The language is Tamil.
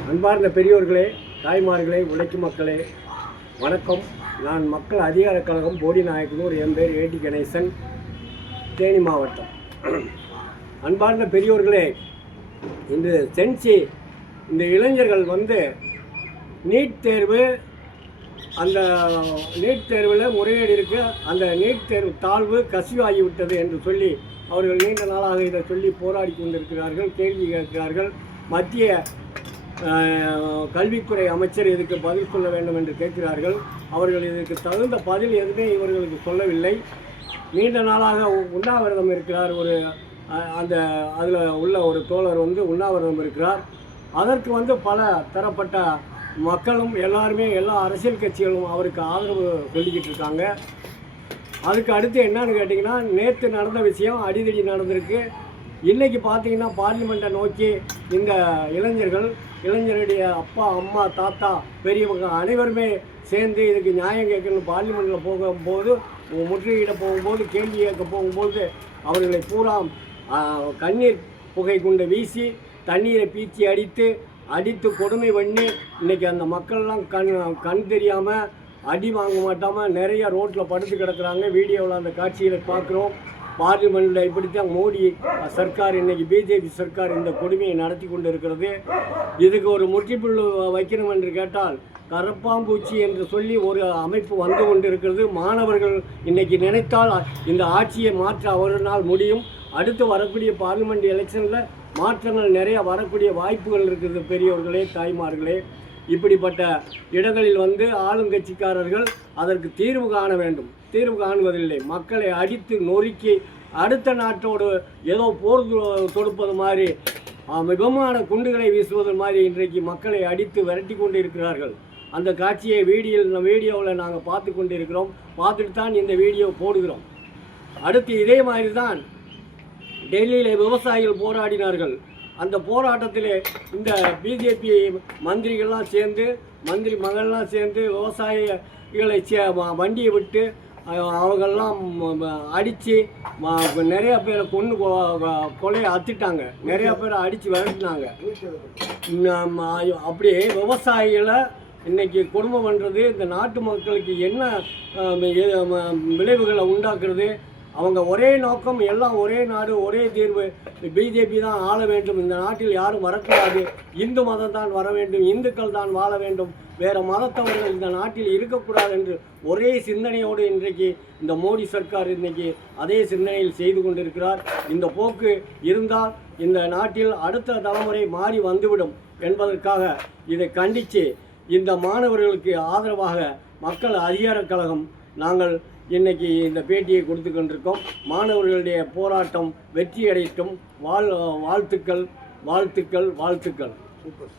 அன்பார்ந்த பெரியோர்களே, தாய்மார்களே, உழைக்கும் மக்களே, வணக்கம். நான் மக்கள் அதிகார கழகம் போடி நாயக்கனூர். என் பேர் ஏடி கணேசன், தேனி மாவட்டம். அன்பார்ந்த பெரியோர்களே, இன்று சென்சி இந்த இளைஞர்கள் நீட் தேர்வு, அந்த நீட் தேர்வில் முறையீடு இருக்குது, அந்த நீட் தேர்வு தாழ்வு கசிவாகிவிட்டது என்று சொல்லி அவர்கள் நீண்ட நாளாக இதை சொல்லி போராடி கொண்டிருக்கிறார்கள், கேள்வி கேட்கிறார்கள். மத்திய கல்வித்துறை அமைச்சர் இதுக்கு பதில் சொல்ல வேண்டும் என்று கேட்கிறார்கள். அவர்கள் இதற்கு தகுந்த பதில் எதுவுமே இவர்களுக்கு சொல்லவில்லை. நீண்ட நாளாக உண்ணாவிரதம் இருக்கிறார். அதில் உள்ள ஒரு தோழர் உண்ணாவிரதம் இருக்கிறார். அதற்கு பல தரப்பட்ட மக்களும் எல்லாருமே, எல்லா அரசியல் கட்சிகளும் அவருக்கு ஆதரவு சொல்லிக்கிட்டு இருக்காங்க. அதுக்கு அடுத்து என்னன்னு கேட்டிங்கன்னா, நேற்று நடந்த விஷயம் அடிதடி நடந்திருக்கு. இன்றைக்கி பார்த்தீங்கன்னா பார்லிமெண்ட்டை நோக்கி இந்த இளைஞருடைய அப்பா, அம்மா, தாத்தா, பெரியவங்க அனைவருமே சேர்ந்து இதுக்கு நியாயம் கேட்கணும். பார்லிமெண்ட்டில் போகும்போது, முற்றுகையிட போகும்போது, கேள்வி கேட்க போகும்போது அவர்களை பூரா கண்ணீர் புகை கொண்டு வீசி, தண்ணீரை பீச்சி அடித்து கொடுமை பண்ணி, இன்றைக்கி அந்த மக்கள்லாம் கண் தெரியாமல், அடி வாங்க மாட்டாமல் நிறைய ரோட்டில் படுத்து கிடக்கிறாங்க. வீடியோவில் அந்த காட்சிகளை பார்க்குறோம். பார்லிமெண்ட்டில் இப்படித்தான் மோடி சர்க்கார், இன்றைக்கி பிஜேபி சர்க்கார் இந்த கொடுமையை நடத்தி கொண்டு இருக்கிறது. இதுக்கு ஒரு முற்றுப்புள்ளி வைக்கணும் என்று கேட்டால், கரப்பாம்பூச்சி என்று சொல்லி ஒரு அமைப்பு வந்து கொண்டு இருக்கிறது. மாணவர்கள் இன்றைக்கி நினைத்தால் இந்த ஆட்சியை மாற்ற அவர்களால் முடியும். அடுத்து வரக்கூடிய பார்லிமெண்ட் எலெக்ஷனில் மாற்றங்கள் நிறைய வரக்கூடிய வாய்ப்புகள் இருக்குது. பெரியவர்களே, தாய்மார்களே, இப்படிப்பட்ட இடங்களில் ஆளுங்கட்சிக்காரர்கள் அதற்கு தீர்வு காண வேண்டும். தீர்வு காணுவதில்லை. மக்களை அடித்து நொறுக்கி அடுத்த நாட்டோடு ஏதோ போர் தொடுப்பது மாதிரி, விமான குண்டுகளை வீசுவது மாதிரி இன்றைக்கு மக்களை அடித்து விரட்டி கொண்டு இருக்கிறார்கள். அந்த காட்சியை வீடியோவில் நாங்கள் பார்த்து கொண்டு இருக்கிறோம். பார்த்துட்டு தான் இந்த வீடியோ போடுகிறோம். அடுத்து இதே மாதிரி தான் டெல்லியில் விவசாயிகள் போராடினார்கள். அந்த போராட்டத்தில் இந்த பிஜேபி மந்திரிகள்லாம் சேர்ந்து, மந்திரி மகள்லாம் சேர்ந்து விவசாயிகளை வண்டியை விட்டு அவங்கெல்லாம் அடித்து நிறையா பேரை கொலையை அத்துட்டாங்க. நிறையா பேரை அடித்து விரட்டினாங்க. அப்படியே விவசாயிகளை இன்றைக்கி குடும்பம் பண்ணுறது, இந்த நாட்டு மக்களுக்கு என்ன விளைவுகளை உண்டாக்குறது. அவங்க ஒரே நோக்கம், எல்லாம் ஒரே நாடு, ஒரே தீர்வு. பிஜேபி தான் ஆள வேண்டும், இந்த நாட்டில் யாரும் வரக்கூடாது, இந்து மதம் தான் வர வேண்டும், இந்துக்கள் தான் வாழ வேண்டும், வேறு மதத்தவர்கள் இந்த நாட்டில் இருக்கக்கூடாது என்று ஒரே சிந்தனையோடு இன்றைக்கு இந்த மோடி சர்க்கார் இன்றைக்கி அதே சிந்தனையில் செய்து கொண்டிருக்கிறார். இந்த போக்கு இருந்தால் இந்த நாட்டில் அடுத்த தலைமுறை மாறி வந்துவிடும் என்பதற்காக இதை கண்டித்து இந்த மாணவர்களுக்கு ஆதரவாக மக்கள் அதிகார கழகம் நாங்கள் இன்றைக்கி இந்த பேட்டியை கொடுத்து கொண்டிருக்கோம். மாணவர்களுடைய போராட்டம் வெற்றியடையட்டும். வாழ்த்துக்கள், வாழ்த்துக்கள், வாழ்த்துக்கள். சூப்பர்.